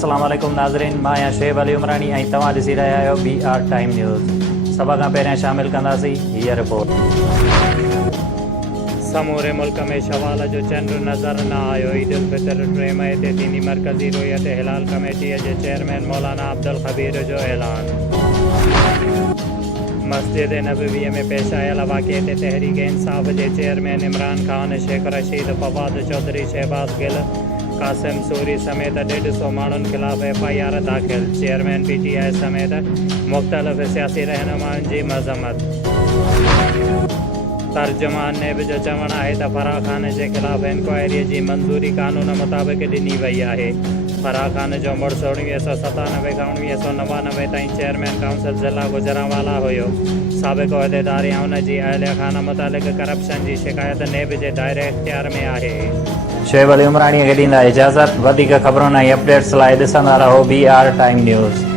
अस्सलाम वालेकुम नाज़रीन, मां आहियां शुएब अली उमरानी ऐं तव्हां ॾिसी रहिया आहियो BR टाइम न्यूज़। सभ खां पहिरियां शामिल कंदासीं हीअ रिपोर्ट। समूरे मुल्क में शवाल जो चंड नज़र न आयो। ईद उल फितर 3 मई ते थींदी। मरकज़ी रुयत हिलाल कमेटीअ जे चेयरमैन मौलाना अब्दुल ख़बीर जो ऐलान। मस्जिद नबवीअ में पेश आयल वाक़िए ते तहरीक इंसाफ़ जे चेयरमैन इमरान ख़ान, शेख रशीद, फवाद चौधरी, शहबाज गिल, कासिम सूरी समेत 150 माण्हुनि ख़िलाफ़ FIR दाख़िल। चेयरमैन PTI समेत मुख़्तलिफ़ सियासी रहनुमाउनि जी मज़म्मत। तर्जुमान नेब जो चवणु आहे त फराह ख़ान जे ख़िलाफ़ इंक्वायरीअ जी मंज़ूरी क़ानून मुताबिक़ ॾिनी वई आहे। फराह ख़ान जो मुड़ुसु 1997 खां 1999 ताईं चेयरमैन काउंसिल ज़िला गुजरांवाला हुयो। साबिक़ उहिदेदार या उन जी अहलिया ख़ान मुतालिक़ करप्शन जी शिकायत नेब जे दायरे इख़्तियार में आहे। शुएब अली उमराणीअ खे ॾींदा इजाज़त। वधीक ख़बरुनि ऐं अपडेट्स लाइ ॾिसंदा रहो BR टाइम न्यूज़।